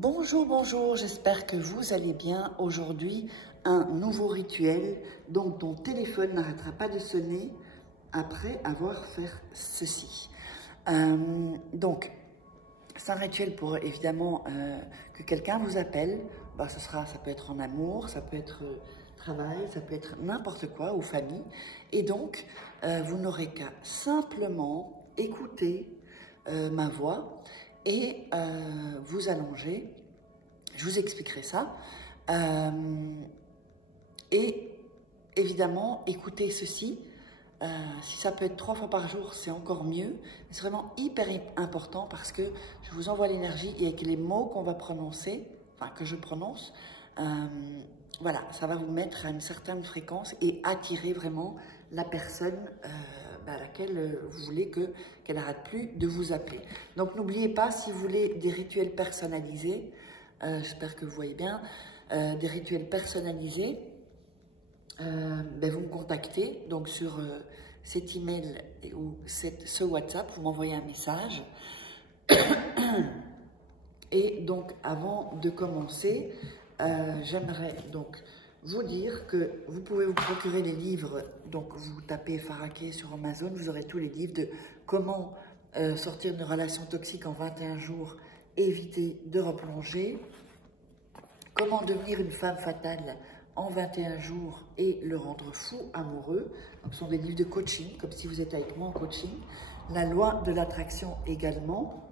Bonjour, bonjour, j'espère que vous allez bien. Aujourd'hui, un nouveau rituel, donc ton téléphone n'arrêtera pas de sonner après avoir fait ceci. Donc, c'est un rituel pour évidemment que quelqu'un vous appelle. Ça peut être en amour, ça peut être travail, ça peut être n'importe quoi, ou famille. Et donc, vous n'aurez qu'à simplement écouter ma voix et vous allonger. Je vous expliquerai ça. Et évidemment, écoutez ceci. Si ça peut être 3 fois par jour, c'est encore mieux. C'est vraiment hyper important parce que je vous envoie l'énergie et avec les mots qu'on va prononcer, enfin que je prononce, voilà, ça va vous mettre à une certaine fréquence et attirer vraiment la personne à laquelle vous voulez qu'elle n'arrête plus de vous appeler. Donc n'oubliez pas, si vous voulez des rituels personnalisés, j'espère que vous voyez bien, des rituels personnalisés, vous me contactez donc sur cet email ou ce WhatsApp, vous m'envoyez un message. Et donc avant de commencer, j'aimerais donc vous dire que vous pouvez vous procurer les livres. Donc vous tapez Faraké sur Amazon, vous aurez tous les livres de comment sortir d'une relation toxique en 21 jours, éviter de replonger, comment devenir une femme fatale en 21 jours et le rendre fou amoureux. Donc, ce sont des livres de coaching, comme si vous êtes avec moi en coaching. La loi de l'attraction également.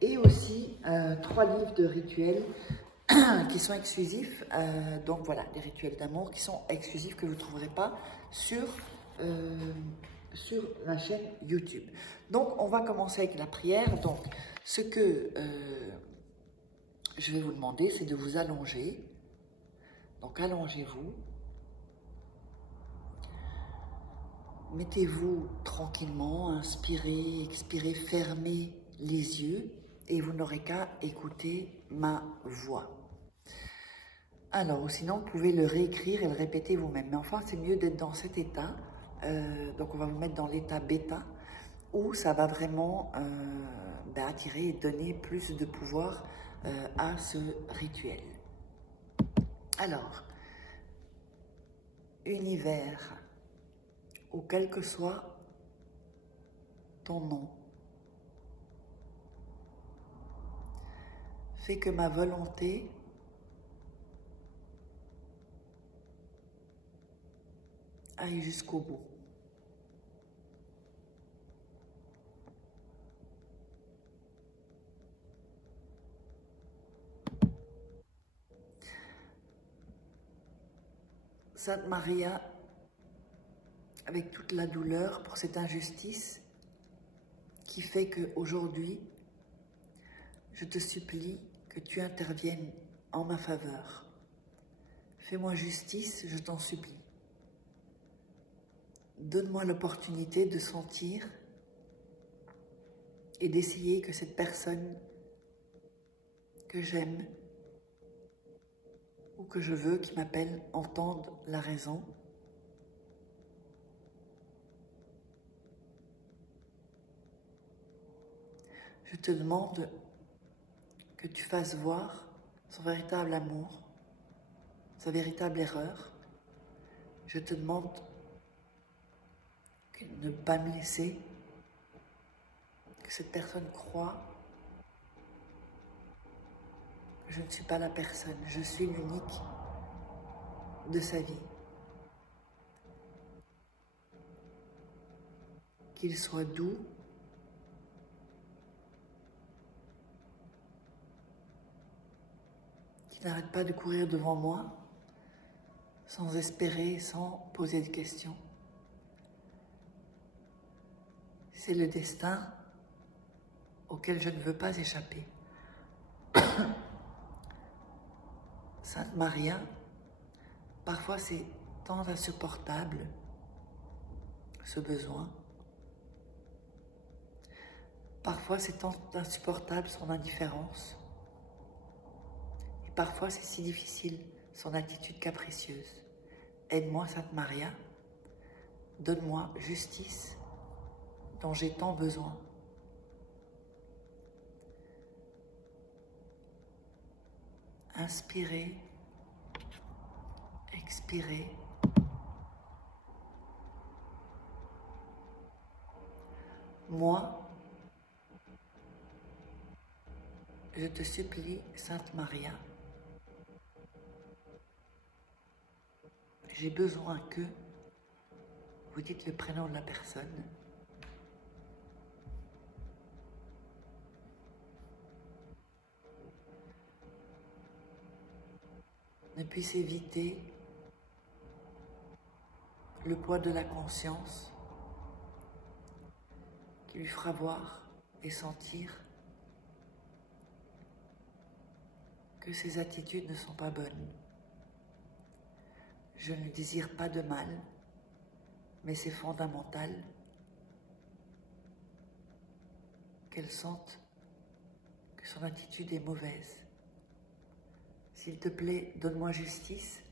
Et aussi 3 livres de rituels qui sont exclusifs. Donc voilà, des rituels d'amour qui sont exclusifs que vous ne trouverez pas sur la chaîne YouTube. Donc on va commencer avec la prière. Donc ce que je vais vous demander, c'est de vous allonger. Donc allongez-vous, mettez-vous tranquillement, inspirez, expirez, fermez les yeux et vous n'aurez qu'à écouter ma voix. Alors, ou sinon, vous pouvez le réécrire et le répéter vous-même. Mais enfin, c'est mieux d'être dans cet état. Donc, on va vous mettre dans l'état bêta où ça va vraiment attirer et donner plus de pouvoir à ce rituel. Alors, univers, ou quel que soit ton nom, fais que ma volonté aille jusqu'au bout. Sainte Maria, avec toute la douleur pour cette injustice qui fait qu'aujourd'hui, je te supplie que tu interviennes en ma faveur. Fais-moi justice, je t'en supplie. Donne-moi l'opportunité de sentir et d'essayer que cette personne que j'aime ou que je veux qui m'appelle entende la raison. Je te demande que tu fasses voir son véritable amour, sa véritable erreur. Je te demande de ne pas me laisser, que cette personne croie que je ne suis pas la personne, je suis l'unique de sa vie. Qu'il soit doux, qu'il n'arrête pas de courir devant moi, sans espérer, sans poser de questions. C'est le destin auquel je ne veux pas échapper. Sainte Maria, parfois c'est tant insupportable, ce besoin. Parfois c'est tant insupportable son indifférence. Et parfois c'est si difficile son attitude capricieuse. Aide-moi, Sainte Maria, donne-moi justice dont j'ai tant besoin. Inspirez, expirez. Moi, je te supplie, Sainte Maria, j'ai besoin que, vous dites le prénom de la personne, ne puisse éviter le poids de la conscience qui lui fera voir et sentir que ses attitudes ne sont pas bonnes. Je ne désire pas de mal, mais c'est fondamental qu'elle sente que son attitude est mauvaise. S'il te plaît, donne-moi justice.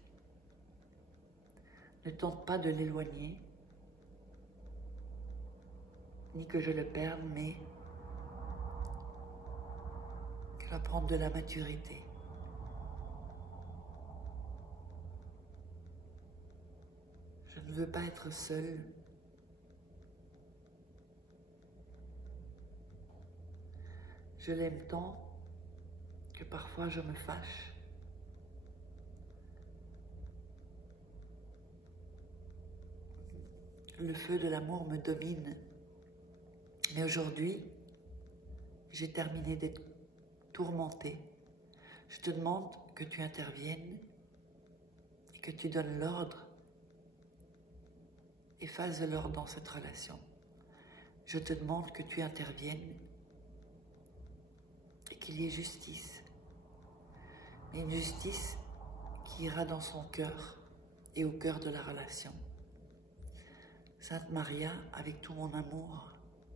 Ne tente pas de l'éloigner, ni que je le perde, mais qu'elle va prendre de la maturité. Je ne veux pas être seule. Je l'aime tant que parfois je me fâche. Le feu de l'amour me domine. Mais aujourd'hui, j'ai terminé d'être tourmentée. Je te demande que tu interviennes et que tu donnes l'ordre et fasses de l'ordre dans cette relation. Je te demande que tu interviennes et qu'il y ait justice. Mais une justice qui ira dans son cœur et au cœur de la relation. Sainte Maria, avec tout mon amour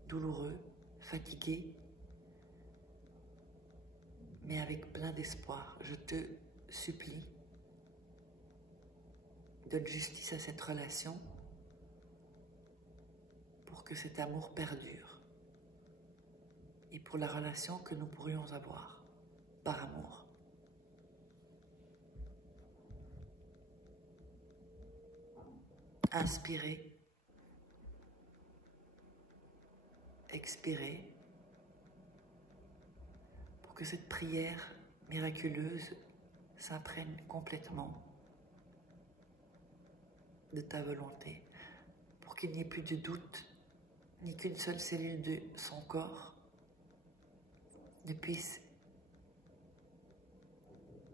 douloureux, fatigué, mais avec plein d'espoir, je te supplie, donne justice à cette relation pour que cet amour perdure et pour la relation que nous pourrions avoir par amour. Inspirez, expirez, pour que cette prière miraculeuse s'imprègne complètement de ta volonté, pour qu'il n'y ait plus de doute, ni qu'une seule cellule de son corps ne puisse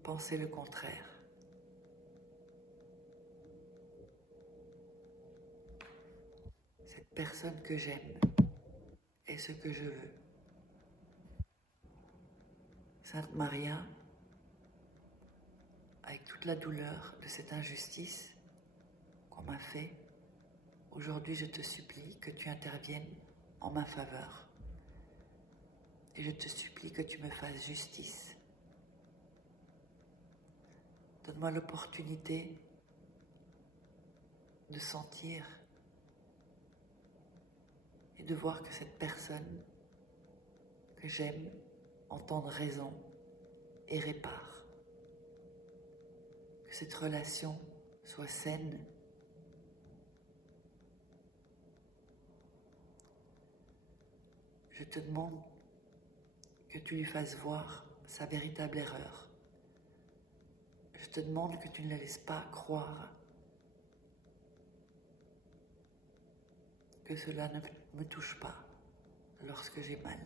penser le contraire. Cette personne que j'aime est ce que je veux. Sainte Maria, avec toute la douleur de cette injustice qu'on m'a fait, aujourd'hui je te supplie que tu interviennes en ma faveur. Et je te supplie que tu me fasses justice. Donne-moi l'opportunité de sentir et de voir que cette personne que j'aime entende raison et répare. Que cette relation soit saine. Je te demande que tu lui fasses voir sa véritable erreur. Je te demande que tu ne la laisses pas croire que cela ne me touche pas lorsque j'ai mal.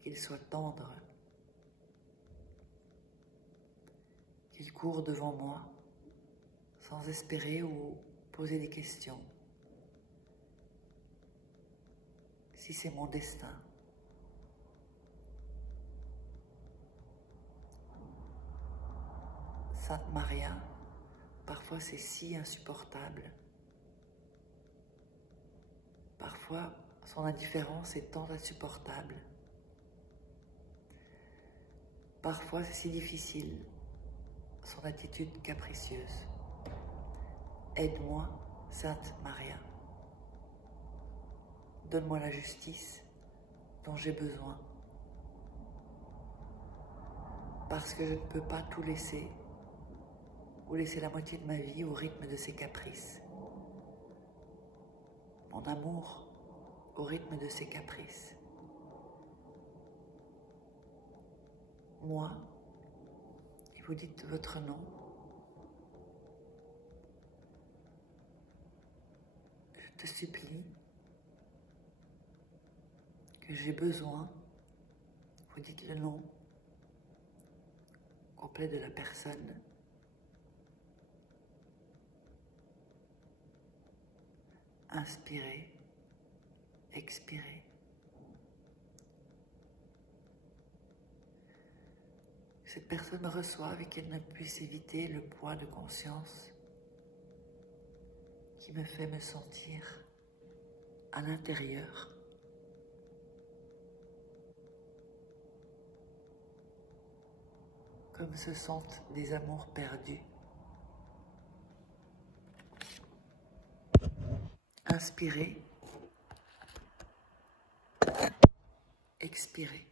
Qu'il soit tendre, qu'il court devant moi sans espérer ou poser des questions. Si c'est mon destin. Sainte Maria, parfois c'est si insupportable. Parfois, son indifférence est tant insupportable. Parfois, c'est si difficile, son attitude capricieuse. Aide-moi, Sainte Maria. Donne-moi la justice dont j'ai besoin. parce que je ne peux pas tout laisser, ou laisser la moitié de ma vie au rythme de ses caprices. Mon amour au rythme de ses caprices. Moi, et vous dites votre nom, je te supplie, que j'ai besoin, vous dites le nom complet de la personne, inspirez, expirez. Cette personne me reçoive et qu'elle ne puisse éviter le poids de conscience qui me fait me sentir à l'intérieur comme se sentent des amours perdus. Inspirez, expirez.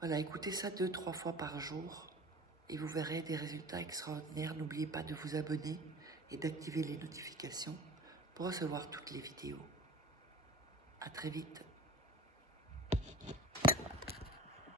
Voilà, écoutez ça 2-3 fois par jour et vous verrez des résultats extraordinaires. N'oubliez pas de vous abonner et d'activer les notifications pour recevoir toutes les vidéos. À très vite.